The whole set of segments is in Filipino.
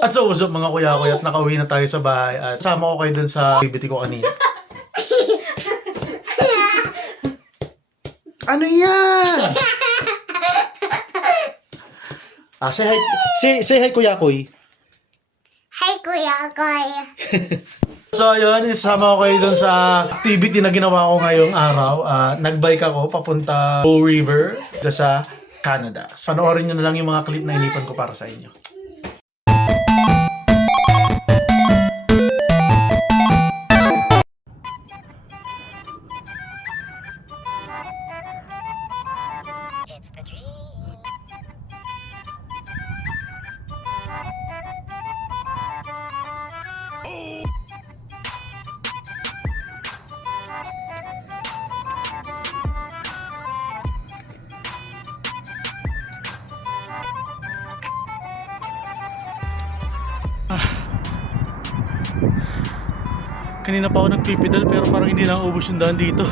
At so what's up mga kuya-kuya, at nakauwi na tayo sa bahay at sama ko kayo dun sa activity ko kanina. Ano yan? Say hi. Say hi Kuya Koy. Hi, Kuya Koy. So ayun, isama ko kayo dun sa activity na ginawa ko ngayong araw. Nagbike ako papunta Bow River sa Canada. Panoorin nyo na lang yung mga clip na inipan ko para sa inyo. It's the dream. Kanina pa ako nagpipidal pero parang hindi na ubos yung daan dito.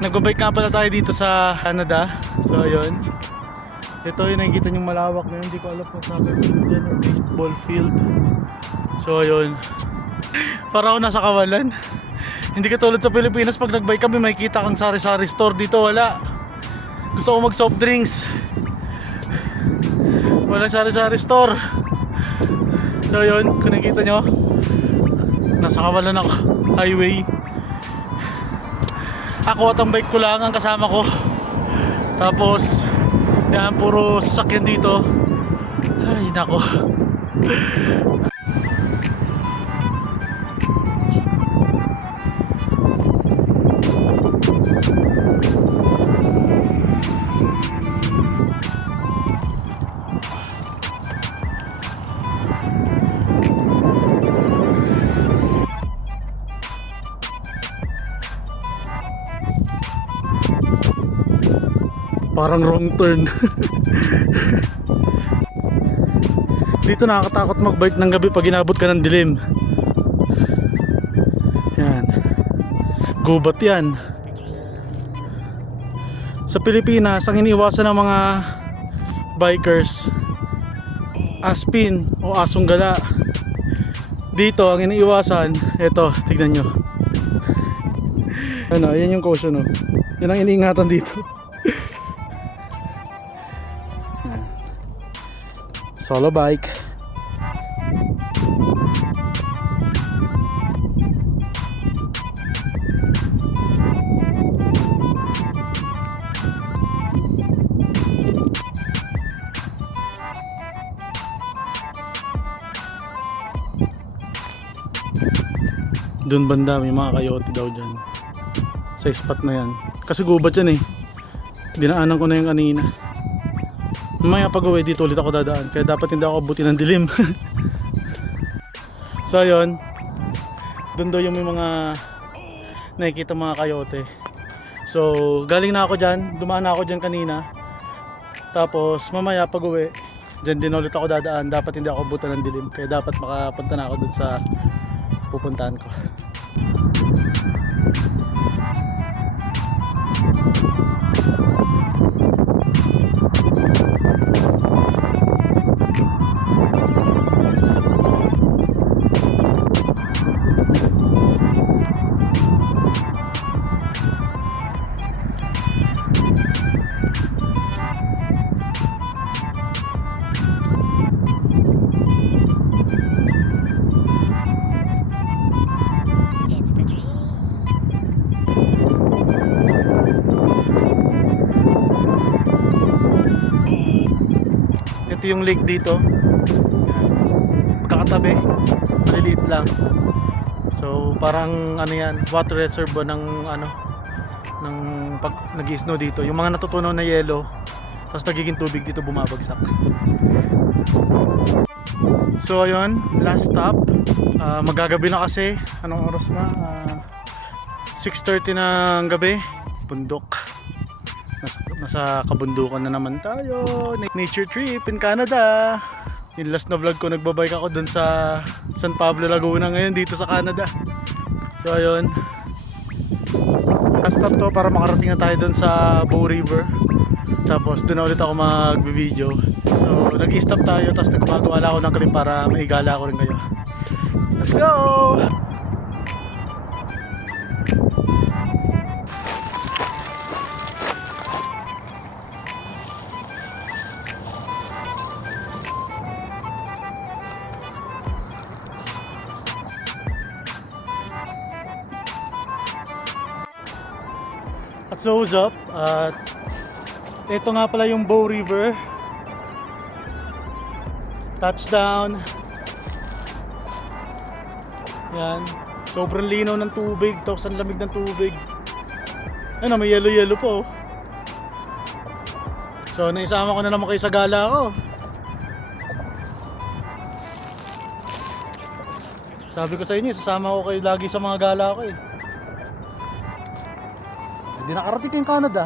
Nagbabike nga pala tayo dito sa Canada. So ayun. Ito yung nakikita yung malawak na yun. Hindi ko alam kung soccer field dyan or baseball field. So ayun. Para ako nasa kawalan. Hindi katulad sa Pilipinas, pag nagbike kami makikita kang sari-sari store. Dito wala. Gusto ko mag soft drinks. Walang sari-sari store. So ayun, kung nakikita nyo, nasa kawalan ako, highway. Ako at ang bike ko lang ang kasama ko. Tapos yan, puro sasakyan dito. Ay nako. Parang wrong turn. Dito nakakatakot magbike ng gabi pag inabot ka ng dilim. Yan. Gubat yan. Sa Pilipinas, ang iniiwasan ng mga bikers, aspin o asong gala. Dito, ang iniiwasan, eto, tignan nyo. Ano, yan yung caution, no? Yan ang iniingatan dito. Solo bike. Doon banda may mga coyote daw dyan sa spot na yan. Kasi gubat yan eh. Dinaanan ko na yung kanina. Mamaya pag uwi dito ulit ako dadaan. Kaya dapat hindi ako abutin ng dilim. So ayun, doon daw yung may mga nakikita mga coyote. So galing na ako dyan. Dumaan na ako dyan kanina. Tapos mamaya pag uwi, dyan din ulit ako dadaan. Dapat hindi ako abutin ng dilim. Kaya dapat makapunta na ako dun sa pupuntahan ko. It's the dream. Ito yung lake dito. Magkakatabi. Maliliit lang. So parang ano yan, water reservoir ng ano, ng pag nag-snow dito. Yung mga natutunaw na yelo, tapos nagiging tubig dito bumabagsak. So ayun, last stop. Magagabi na kasi. Anong oras na? 6:30 ng gabi. Bundok. Nasa kabundukan na naman tayo. Nature trip in Canada. Yung last na vlog ko, nagbabike ako dun sa San Pablo, Laguna, ngayon dito sa Canada. So ayun, last stop to para makarating na tayo dun sa Bow River. Tapos dun na ulit ako mag-video. So nag-stop tayo tapos nagmagawa lang ako ng clip para maigala ko rin kayo. Let's go! At so what's up? At ito nga pala yung Bow River. Touchdown. Yan. Sobrang linaw ng tubig. Tapos ang lamig ng tubig. Ayun, may yellow po. So naisama ko na naman kayo sa gala ko. Sabi ko sa inyo, sasama ko kayo lagi sa mga gala ko eh. Hindi nakarating yung Canada.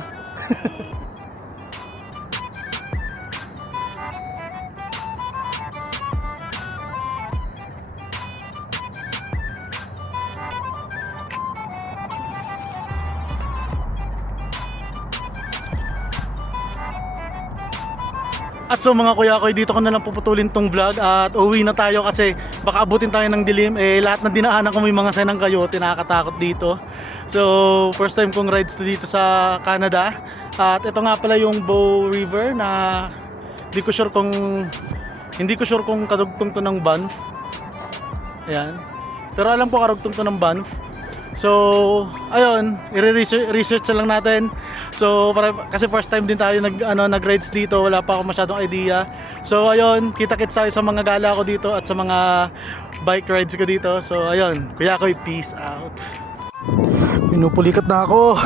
At so mga kuya ko, dito ko na lang puputulin tong vlog at uwi na tayo kasi baka abutin tayo ng dilim. Lahat na dinaanan ko may mga sanang coyote, nakakatakot dito. So first time kong rides to dito sa Canada. At ito nga pala yung Bow River na hindi ko sure kung karugtong to ng Banff. Ayan. Pero alam ko karugtong to ng Banff. So, ayun, i-research lang natin. So, kasi first time din tayo nag-rides dito, wala pa ako masyadong idea. So, ayun, kita-kits tayo sa mga gala ko dito at sa mga bike rides ko dito. So, ayun, kuya ko, peace out. Pinupulikat na ako.